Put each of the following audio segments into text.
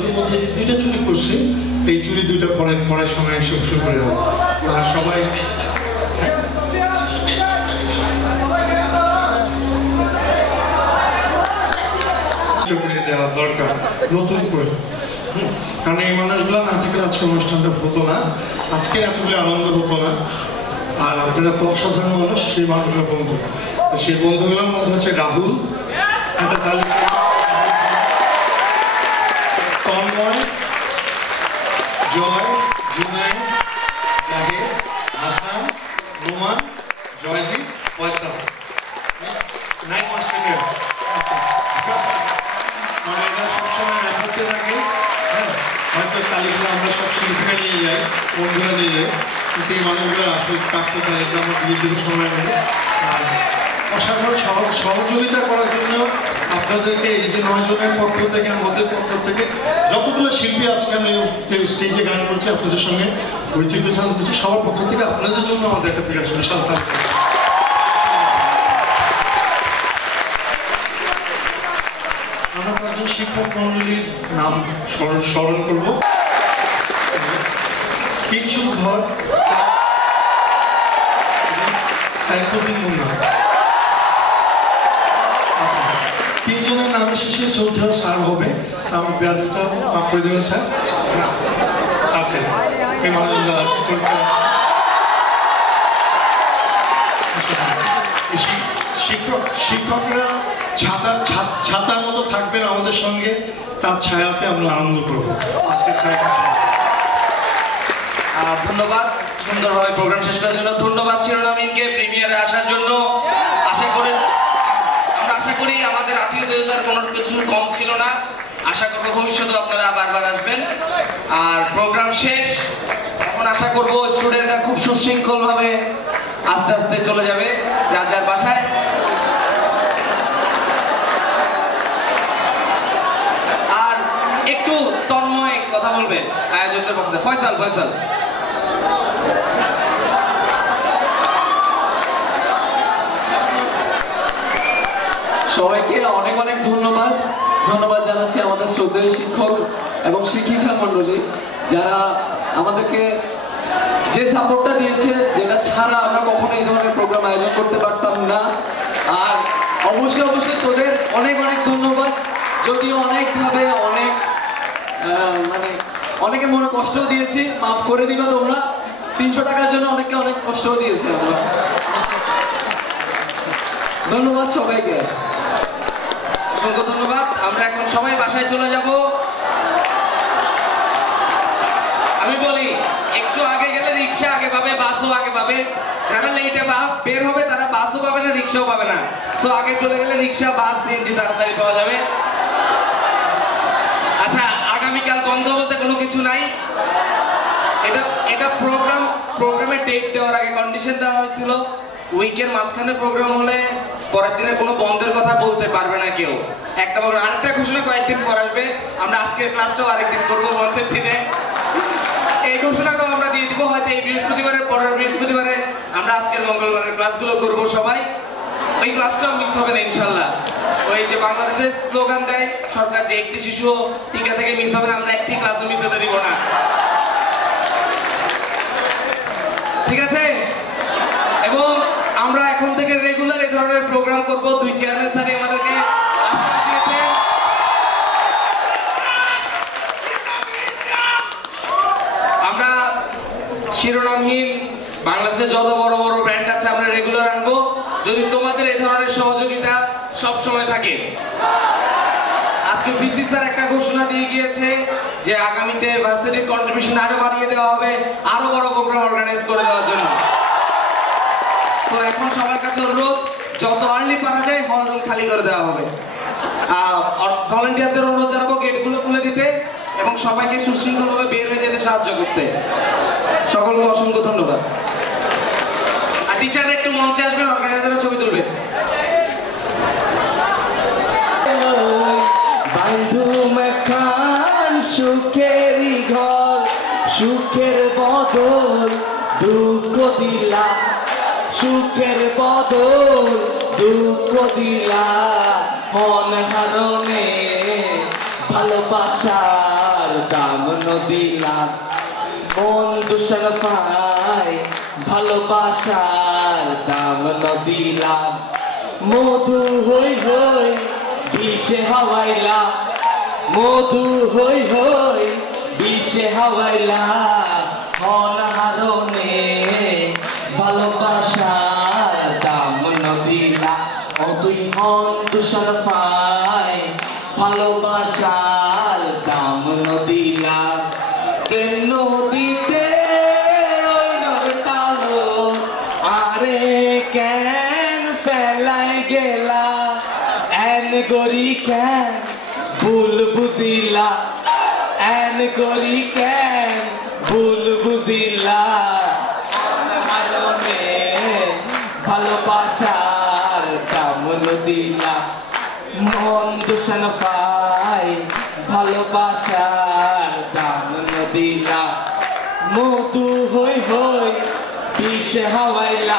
ইতিমধ্যে দুইটা চুরি করছি, এই চুরি দুইটা পরের সময় এসে শুরু করে দেবো। আর সবাই দেওয়া দরকার নতুন করে, কারণ এই মানুষগুলো না থাকলে আজকে অনুষ্ঠানটা হতো না, আজকে এতগুলো আনন্দ হতো না। আর আপনারা তো অসাধারণ মানুষ, সেই মানুষগুলো বন্ধু, সেই বন্ধুগুলোর মধ্যে হচ্ছে রাহুল, একটা তালিকা, তন্ময়, জয়, জুনাই, জাহিদ, হাসান, রোমান, জয়দীপ, ফয়সাল, 9 মাস থেকে মানে এটা সবসময় রেফারতে থাকে। হ্যাঁ, হয়তো তালিকা আমরা সব শিল্পীরা নিয়ে যাই, বন্ধুরা নিয়ে যাই, কিন্তু এই মানুষগুলো আসলে প্রাপ্ত তালিকা আমরা ধীরে ধীরে সময় নেই। আর অসাধারণ সহযোগিতা করার জন্য আপনাদেরকে এই যে 9 জনের পক্ষ থেকে, আমাদের পক্ষ থেকে যতগুলো শিল্পী আজকে আমি স্টেজে গান করছি, আপনাদের সঙ্গে পরিচিত সাধন করছি, সবার পক্ষ থেকে আপনাদের জন্য আমাদের একটা বিশাল থাকবে। আমরা কয়েকজন শিক্ষক মন্ডলীর নাম স্মরণ করব। কিঞ্চু ঘর, সাইফুদ্দিন মুন্না, তিনজনের নামের শেষে চৌধুরী স্যার হবে, আমার ব্যাপারটা মাফ করে দেবেন স্যার। আছে এই মানুষগুলো আছে, শিক্ষকরা ছাতার মতো থাকবেন আমাদের সঙ্গে, তার ছায়াতে আমরা আনন্দ করবো আজকে। ধন্যবাদ সুন্দরভাবে প্রোগ্রাম শেষ করার জন্য। ধন্যবাদ শিরোনামহীনকে প্রিমিয়ারে আসার জন্য। আশা করি আমাদের আত্মীয়তার কোনো কিছু কম ছিল না। আশা করবো ভবিষ্যতে আপনারা বারবার আসবেন। আর প্রোগ্রাম শেষ, এখন আশা করবো স্টুডেন্টরা খুব সুশৃঙ্খলভাবে আস্তে আস্তে চলে যাবে যার যার বাসায়। আর একটু তন্ময় কথা বলবেন আয়োজকদের পক্ষে। ফয়সাল সবাইকে অনেক অনেক ধন্যবাদ জানাচ্ছি আমাদের শ্রদ্ধেয় শিক্ষক এবং শিক্ষিকা মন্ডলী, যারা আমাদেরকে যে সাপোর্টটা দিয়েছে, যেটা ছাড়া আমরা কখনো এই ধরনের প্রোগ্রাম আয়োজন করতে পারতাম না। আর অবশ্যই তোদের অনেক ধন্যবাদ। যদিও অনেকভাবে অনেকে মনে কষ্টও দিয়েছি, মাফ করে দিবা তোমরা। 300 টাকার জন্য অনেকে অনেক কষ্টও দিয়েছি আমরা। ধন্যবাদ সবাইকে, অসংখ্য ধন্যবাদ। আমরা এখন সবাই বাসায় চলে যাব। আমি বলি একটু আগে গেলে রিক্সা আগে পাবে, বাসও আগে পাবে। যারা লেটে বের হবে তারা বাসও পাবে না, রিক্সাও পাবে না। সো আগে চলে গেলে রিক্সা, বাস, সিএনজি তাড়াতাড়ি পাওয়া যাবে। আচ্ছা, আগামীকাল বন্ধ বলতে কোনো কিছু নাই। এটা প্রোগ্রামে ডেট দেওয়ার আগে কন্ডিশন দেওয়া হয়েছিল, উইকের মাঝখানে প্রোগ্রাম হলে পরের দিনে কোনো বন্ধের কথা বলতে পারবে না কেউ। আরেকটা ঘোষণা কয়েকদিন পর আসবে, আমরা আজকের ক্লাসটাও আরেকদিন করবো বন্ধের দিনে। এই ঘোষণাটাও আমরা দিয়ে দিব, হয়তো এই বৃহস্পতিবারের পরের বৃহস্পতিবারে আমরা আজকের মঙ্গলবারের ক্লাসগুলো করবো সবাই। ওই ক্লাসটাও মিস হবে না ইনশাল্লাহ। ওই যে বাংলাদেশের স্লোগান দেয় সরকার যে একটি শিশু টিকা থেকে মিস হবে না, আমরা একটি ক্লাসও মিস হতে দিব না। ঠিক আছে? এবং আমরা এখন থেকে রেগুলার এই ধরনের প্রোগ্রাম করব। 2 চেয়ারম্যান স্যার আমাদেরকে আশ্বাস দিয়েছেন। আমরা শিরোনামহীন বাংলাদেশে যত বড় বড় ব্র্যান্ড আছে আমরা রেগুলার আনবো, যদি তোমাদের এই ধরনের সহযোগিতা সব সময় থাকে। আজকে ভিসি স্যার একটা ঘোষণা দিয়ে গিয়েছে যে আগামীতে ভার্সিটির কন্ট্রিবিউশন আরো বাড়িয়ে দেওয়া হবে, আরো বড় প্রোগ্রাম অর্গানাইজ করে দেওয়ার জন্য। তো এখন সবার কাছে অনুরোধ, যত আর্লি পারা যায় হল রুম খালি করে দেওয়া হবে। ভলান্টিয়ারদের অনুরোধ জানাবো গেটগুলো খুলে দিতে এবং সবাইকে সুশৃঙ্খলভাবে বের হয়ে যেতে সাহায্য করতে। সকলকে অসংখ্য ধন্যবাদ। আর টিচাররা একটু মঞ্চে আসবেন, অর্গানাইজাররা ছবি তুলবেন। সুখেরই ঘর, সুখের বদল দুঃখ দিলা, সুখের বদল দুঃখ দিলা, মন হারণে ভালোবাসা দাম নদিলাম বন্ধু সরফাই ভালোবাসার দাম নদিলাম মধু হই হই বিষে হাওয়াইলা মধু হই হই বিষে হাওয়াইলা অনাহারণে ভালোবাসার দাম নদিলা ও তুই হন তুষারফাই ভালোবাসার দাম নদিলা প্রেম নদীতে ওই নৌকালো আরে কেন ফেলাই গেলা এন গরি কেন ভুল বুঝিলা এন গরি কেন ভুল বুঝিলা আরনে ভালোবাসার দাম নদিলা মন দূষণ পাই ভালোবাসার দাম নদিলা মধু হই হই বিষে হাওয়াইলা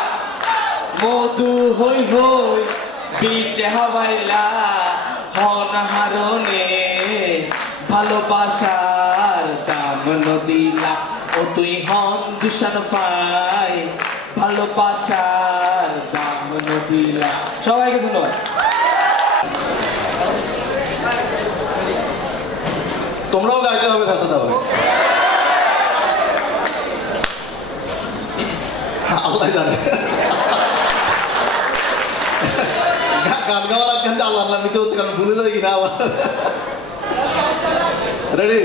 মধু হই হই বিষে হাওয়াইলা অনাহারণে ভালোবাসার দাম নদিলা ও তুই হন দূষণ পাই ভালোবাসার দাম নদিলা সবাইকে ধন্যবাদ তোমরাও গাইতে হবে গাইতে হবে আল্লাহ জানে গান গাওয়ার আগে আল্লাহ নামিতে হচ্ছে কারণ ভুলে যাই কিনা আবার রেডি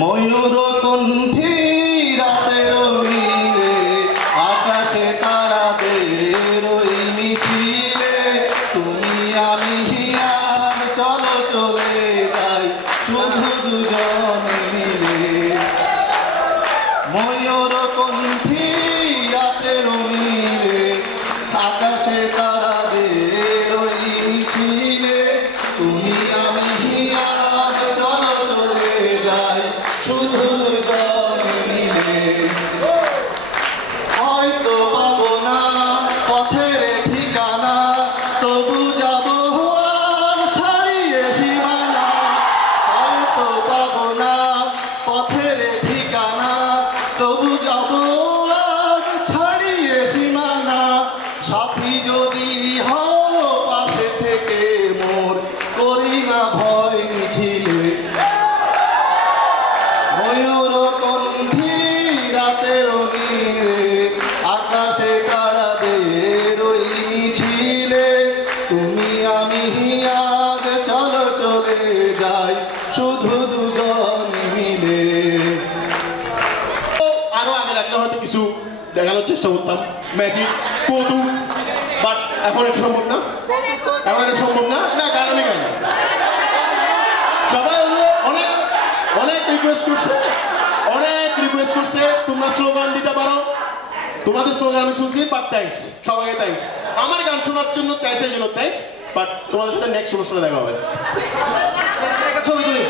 ময়ূর কণ্ঠী রাতের মিলে আকাশে তারাদের ওই মিছিলে তুমি আমি হিয়ার চলো চলে যাই শুধু দুজন মিলে ময়ূর কণ্ঠী রাতের মিলে আকাশে তারাদের ওই মিছিলে তুমি আমি হিয়ার চলো চলে যাই শুধু দুজন মিলে হয়তো পাবো না পথের ঠিকানা তবু যাবো আর ছাড়িয়ে সীমানা হয়তো পাবো না পথের ঠিকানা তবু যাবো আর ছাড়িয়ে সীমানা সাথী যদি হও পাশে থেকে মোর করি না ভয় মিছিলে ময়ূর কণ্ঠী রাতের নীলে আকাশে তারাদের ওই মিছিলে তুমি আমি আজ চলো চলে যাই শুধু দুজন মিলে আরো আগে রাখলে হয়তো কিছু দেখানোর চেষ্টা করতাম ম্যাজিক কৌতু বাট এখন এটা সম্ভব না এখন এটা সম্ভব না না গান আমি গাই সবাই অনেক অনেক রিকোয়েস্ট করছে তোমরা স্লোগান দিতে পারো তোমাদের স্লোগান আমি শুনছি বাট থ্যাঙ্কস সবাইকে থ্যাঙ্কস আমার গান শোনার জন্য চাইছে জন্য থ্যাঙ্কস বাট তোমাদের সাথে নেক্সট অনুষ্ঠানে দেখা হবে ছবি তুলি